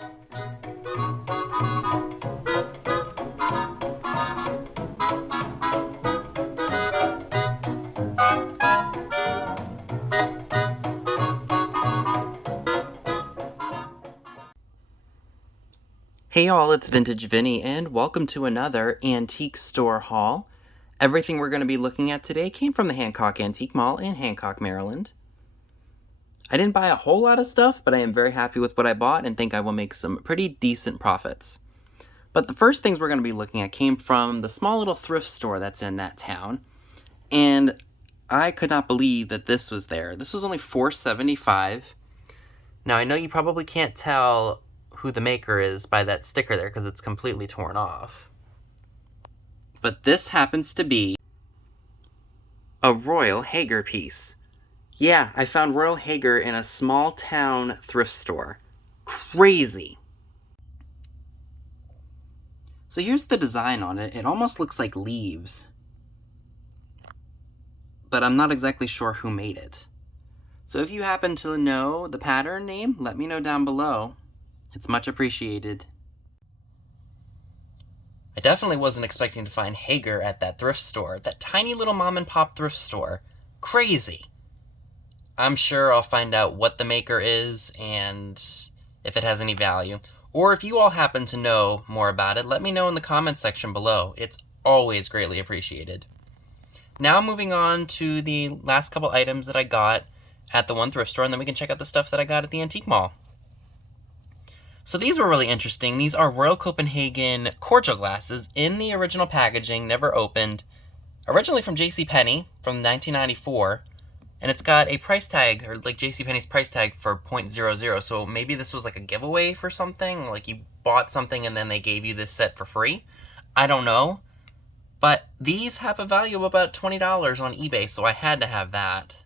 Hey y'all, it's Vintage Vinny, and welcome to another antique store haul. Everything we're going to be looking at today came from the Hancock Antique Mall in Hancock, Maryland. I didn't buy a whole lot of stuff, but I am very happy with what I bought and think I will make some pretty decent profits. But the first things we're going to be looking at came from the small little thrift store that's in that town, and I could not believe that this was there. This was only $4.75. Now, I know you probably can't tell who the maker is by that sticker there because it's completely torn off. But this happens to be a Royal Haeger piece. Yeah, I found Royal Haeger in a small town thrift store. Crazy. So here's the design on it. It almost looks like leaves. But I'm not exactly sure who made it. So if you happen to know the pattern name, let me know down below. It's much appreciated. I definitely wasn't expecting to find Haeger at that thrift store. That tiny little mom and pop thrift store. Crazy. I'm sure I'll find out what the maker is and if it has any value. Or if you all happen to know more about it, let me know in the comments section below. It's always greatly appreciated. Now moving on to the last couple items that I got at the one thrift store, and then we can check out the stuff that I got at the antique mall. So these were really interesting. These are Royal Copenhagen Cordial glasses in the original packaging, never opened. Originally from JCPenney from 1994. And it's got a price tag, or like JCPenney's price tag for 0.00. So maybe this was like a giveaway for something. Like you bought something and then they gave you this set for free. I don't know. But these have a value of about $20 on eBay, so I had to have that.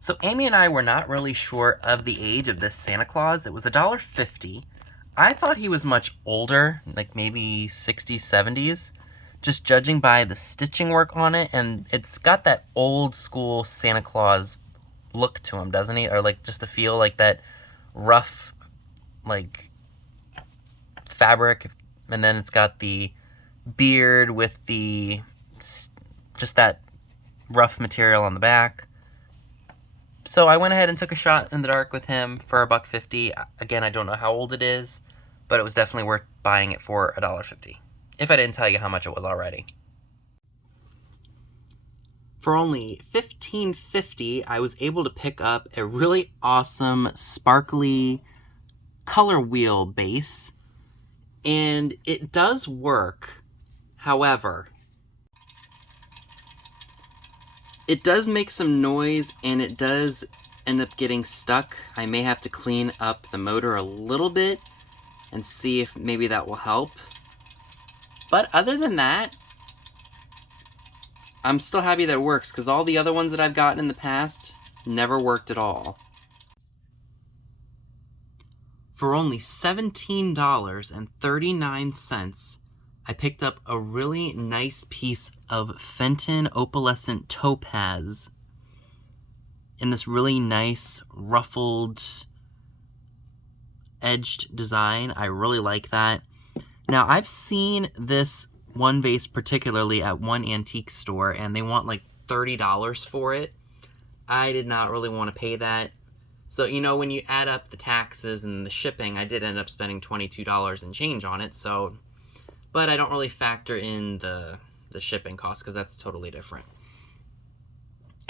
So Amy and I were not really sure of the age of this Santa Claus. It was $1.50. I thought he was much older, like maybe 60s, 70s, just judging by the stitching work on it. And it's got that old school Santa Claus look to him, doesn't he? Or like just the feel, like that rough, like fabric. And then it's got the beard with the, just that rough material on the back. So I went ahead and took a shot in the dark with him for $1.50. Again, I don't know how old it is, but it was definitely worth buying it for $1.50. If I didn't tell you how much it was already. For only $15.50, I was able to pick up a really awesome, sparkly color wheel base. And it does work. However, it does make some noise, and it does end up getting stuck. I may have to clean up the motor a little bit and see if maybe that will help. But other than that, I'm still happy that it works, because all the other ones that I've gotten in the past never worked at all. For only $17.39, I picked up a really nice piece of Fenton Opalescent Topaz in this really nice ruffled edged design. I really like that. Now, I've seen this one vase particularly at one antique store, and they want like $30 for it. I did not really want to pay that. So, you know, when you add up the taxes and the shipping, I did end up spending $22 and change on it, so... But I don't really factor in the shipping cost, because that's totally different.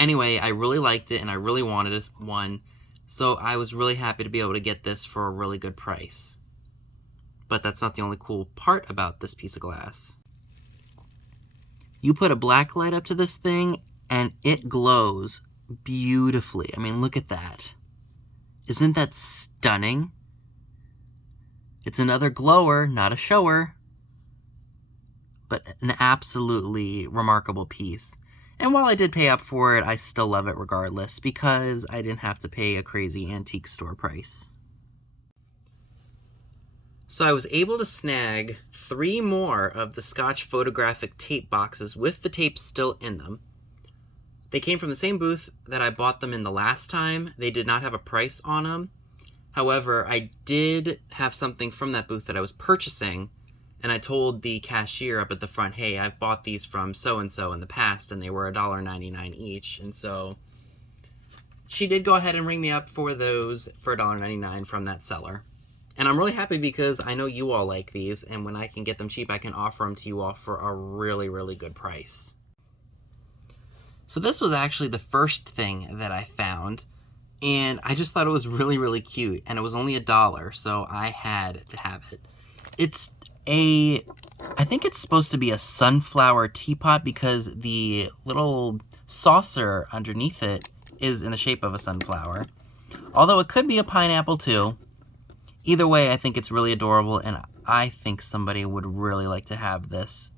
Anyway, I really liked it, and I really wanted one, so I was really happy to be able to get this for a really good price. But that's not the only cool part about this piece of glass. You put a black light up to this thing, and it glows beautifully. I mean, look at that. Isn't that stunning? It's another glower, not a shower. But an absolutely remarkable piece. And while I did pay up for it, I still love it regardless, because I didn't have to pay a crazy antique store price. So I was able to snag 3 more of the Scotch photographic tape boxes with the tape still in them. They came from the same booth that I bought them in the last time. They did not have a price on them. However, I did have something from that booth that I was purchasing, and I told the cashier up at the front, hey, I've bought these from so-and-so in the past, and they were $1.99 each. And so she did go ahead and ring me up for those for $1.99 from that seller. And I'm really happy because I know you all like these, and when I can get them cheap, I can offer them to you all for a really, really good price. So this was actually the first thing that I found, and I just thought it was really, really cute, and it was only $1, so I had to have it. I think it's supposed to be a sunflower teapot because the little saucer underneath it is in the shape of a sunflower. Although it could be a pineapple too. Either way, I think it's really adorable, and I think somebody would really like to have this,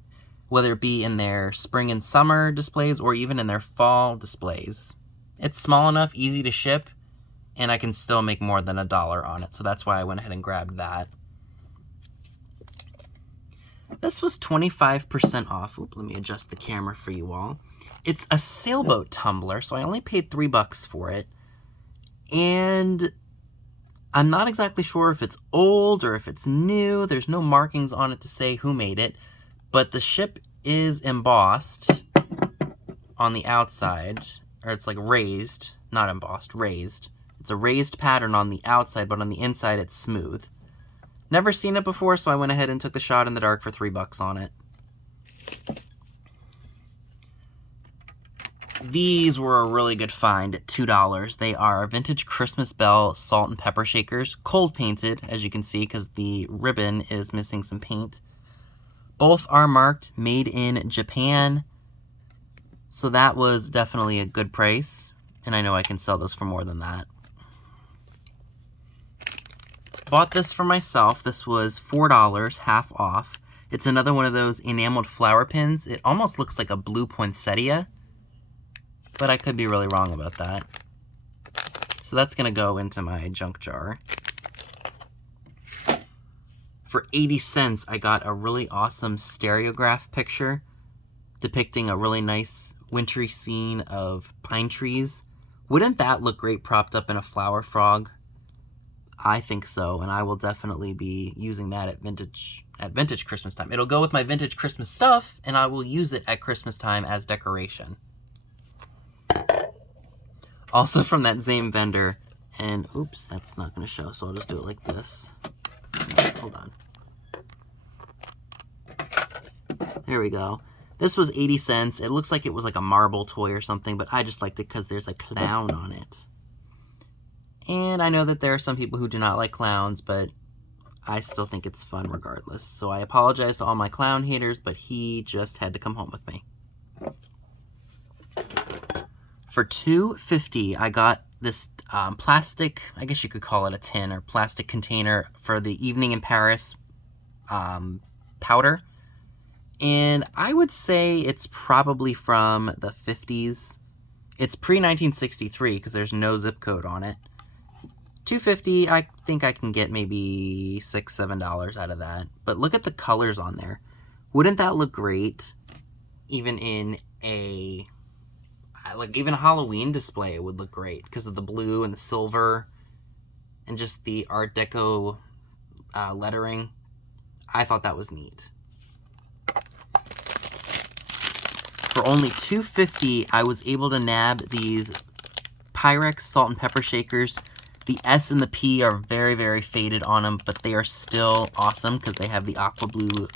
whether it be in their spring and summer displays or even in their fall displays. It's small enough, easy to ship, and I can still make more than $1 on it, so that's why I went ahead and grabbed that. This was 25% off. Oop, let me adjust the camera for you all. It's a Sailboat Tumbler, so I only paid $3 for it. And I'm not exactly sure if it's old or if it's new. There's no markings on it to say who made it. But the ship is embossed on the outside. Or it's like raised. Not embossed, raised. It's a raised pattern on the outside, but on the inside it's smooth. Never seen it before, so I went ahead and took the shot in the dark for $3 on it. These were a really good find at $2. They are vintage Christmas bell salt and pepper shakers, cold painted, as you can see, because the ribbon is missing some paint. Both are marked made in Japan, so that was definitely a good price, and I know I can sell those for more than that. Bought this for myself. This was $4, half off. It's another one of those enameled flower pins. It almost looks like a blue poinsettia, but I could be really wrong about that. So that's going to go into my junk jar. For 80 cents, I got a really awesome stereograph picture depicting a really nice wintry scene of pine trees. Wouldn't that look great propped up in a flower frog? I think so, and I will definitely be using that at vintage Christmas time. It'll go with my vintage Christmas stuff, and I will use it at Christmas time as decoration. Also from that same vendor, and oops, that's not going to show, so I'll just do it like this. Hold on. There we go. This was 80 cents. It looks like it was like a marble toy or something, but I just liked it because there's a clown on it. And I know that there are some people who do not like clowns, but I still think it's fun regardless. So I apologize to all my clown haters, but he just had to come home with me. For $2.50, I got this plastic, I guess you could call it a tin or plastic container for the Evening in Paris powder. And I would say it's probably from the 50s. It's pre-1963 because there's no zip code on it. $2.50, I think I can get maybe $6, $7 out of that. But look at the colors on there. Wouldn't that look great? Even in a, like even a Halloween display, it would look great because of the blue and the silver and just the Art Deco lettering. I thought that was neat. For only $2.50, I was able to nab these Pyrex salt and pepper shakers. The S and the P are very, very faded on them, but they are still awesome because they have the aqua blue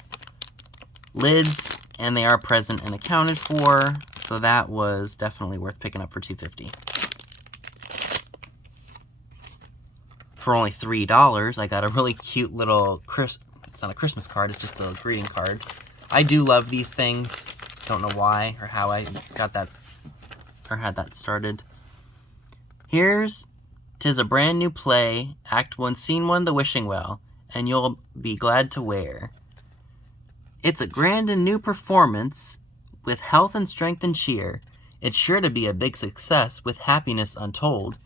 lids, and they are present and accounted for, so that was definitely worth picking up for $2.50. For only $3, I got a really cute little, it's not a Christmas card, it's just a greeting card. I do love these things. Don't know why or how I got that or had that started. Here's 'Tis a brand new play, Act 1, Scene 1, The Wishing Well, and you'll be glad to wear. It's a grand and new performance, with health and strength and cheer. It's sure to be a big success, with happiness untold.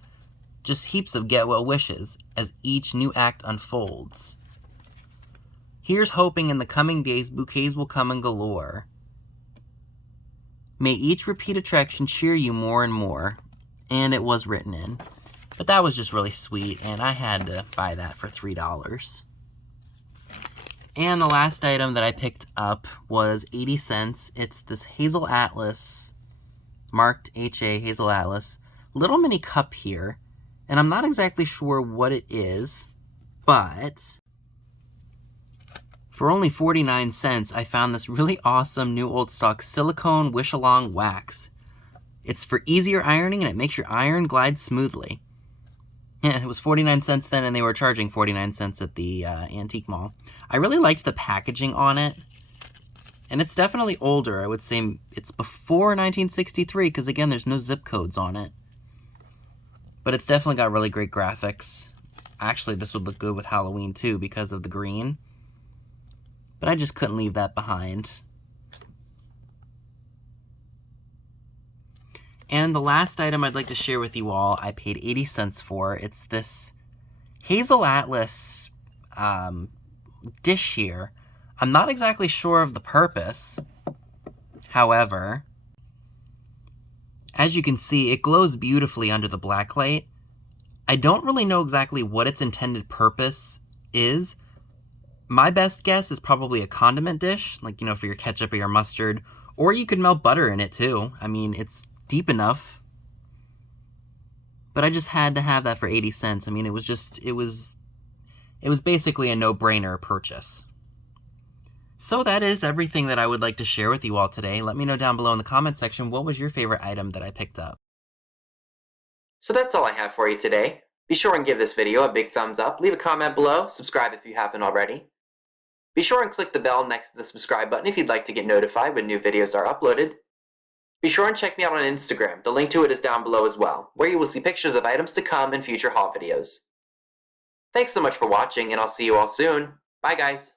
Just heaps of get-well wishes, as each new act unfolds. Here's hoping in the coming days bouquets will come in galore. May each repeat attraction cheer you more and more. And it was written in. But that was just really sweet, and I had to buy that for $3. And the last item that I picked up was 80 cents. It's this Hazel Atlas, marked HA Hazel Atlas, little mini cup here. And I'm not exactly sure what it is, but for only 49 cents, I found this really awesome new old stock silicone wish-along wax. It's for easier ironing, and it makes your iron glide smoothly. Yeah, it was 49 cents then, and they were charging 49 cents at the Antique Mall. I really liked the packaging on it, and it's definitely older. I would say it's before 1963, because again, there's no zip codes on it. But it's definitely got really great graphics. Actually, this would look good with Halloween too, because of the green. But I just couldn't leave that behind. And the last item I'd like to share with you all, I paid 80 cents for. It's this Hazel Atlas dish here. I'm not exactly sure of the purpose. However, as you can see, it glows beautifully under the black light. I don't really know exactly what its intended purpose is. My best guess is probably a condiment dish, like, you know, for your ketchup or your mustard. Or you could melt butter in it too. I mean, it's deep enough. But I just had to have that for 80 cents. I mean, it was basically a no-brainer purchase. So that is everything that I would like to share with you all today. Let me know down below in the comment section, what was your favorite item that I picked up? So that's all I have for you today. Be sure and give this video a big thumbs up, leave a comment below, subscribe if you haven't already. Be sure and click the bell next to the subscribe button if you'd like to get notified when new videos are uploaded. Be sure and check me out on Instagram, the link to it is down below as well, where you will see pictures of items to come in future haul videos. Thanks so much for watching, and I'll see you all soon. Bye guys!